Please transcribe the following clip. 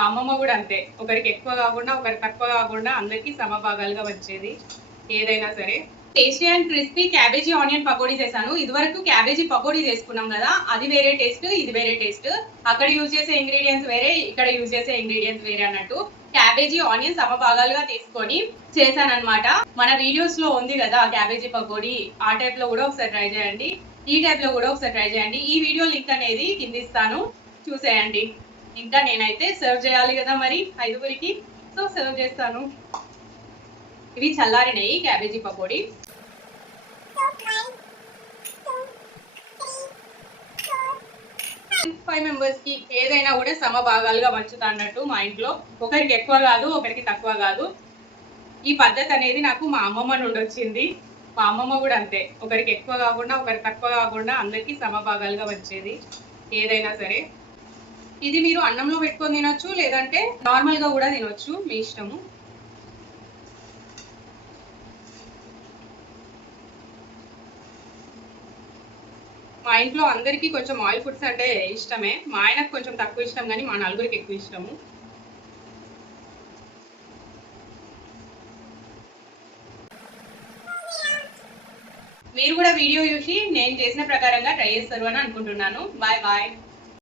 మా అమ్మమ్మ కూడా అంతే, ఒకరికి ఎక్కువ కాకుండా ఒకరికి తక్కువ కాకుండా అందరికీ సమభాగాలుగా వచ్చేది ఏదైనా సరే. Tasty and crispy cabbage onion pakodi చేశాను. ఇదివరకు క్యాబేజీ పకోడీ చేసుకున్నాం కదా, అది వేరే టేస్ట్, ఇది వేరే టేస్ట్. అక్కడ యూజ్ చేసే ఇంగ్రీడియంట్స్ వేరే, ఇక్కడ యూజ్ చేసే ఇంగ్రీడియంట్స్ వేరే అన్నట్టు. క్యాబేజీ ఆనియన్ సమభాగాలుగా తీసుకొని చేశానన్నమాట. మన వీడియోస్ లో ఉంది కదా క్యాబేజీ పకోడీ, ఆ టైప్ లో కూడా ఒకసారి ట్రై చేయండి, ఈ టైప్ లో కూడా ఒకసారి ట్రై చేయండి. ఈ వీడియో లింక్ అనేది కింద ఇస్తాను, చూసేయండి. ఇంకా నేనైతే సర్వ్ చేయాలి కదా మరి ఐదుగురికి, సో సర్వ్ చేస్తాను. ఇవి చల్లారినాయి క్యాబేజీ పకోడీ. 5 మెంబర్స్ కి ఏదైనా కూడా సమభాగాలుగా పంచుతా అన్నట్టు. మా ఇంట్లో ఒకరికి ఎక్కువ కాదు, ఒకరికి తక్కువ కాదు. ఈ పద్ధతి అనేది నాకు మా అమ్మమ్మ నుండి వచ్చింది. మా అమ్మమ్మ కూడా అంతే, ఒకరికి ఎక్కువ కాకుండా ఒకరికి తక్కువ కాకుండా అందరికీ సమభాగాలుగా వచ్చేది ఏదైనా సరే. ఇది మీరు అన్నంలో పెట్టుకొని తినొచ్చు, లేదంటే నార్మల్ గా కూడా తినొచ్చు, మీ ఇష్టము. మా ఇంట్లో అందరికీ కొంచెం ఆయిల్ ఫుడ్స్ అంటే ఇష్టమే. మా ఆయనకు కొంచెం తక్కువ ఇష్టం, కానీ మా నలుగురికి ఎక్కువ ఇష్టము. మీరు కూడా వీడియో చూసి నేను చేసిన ప్రకారంగా ట్రై చేస్తారు అని అనుకుంటున్నాను. Bye bye.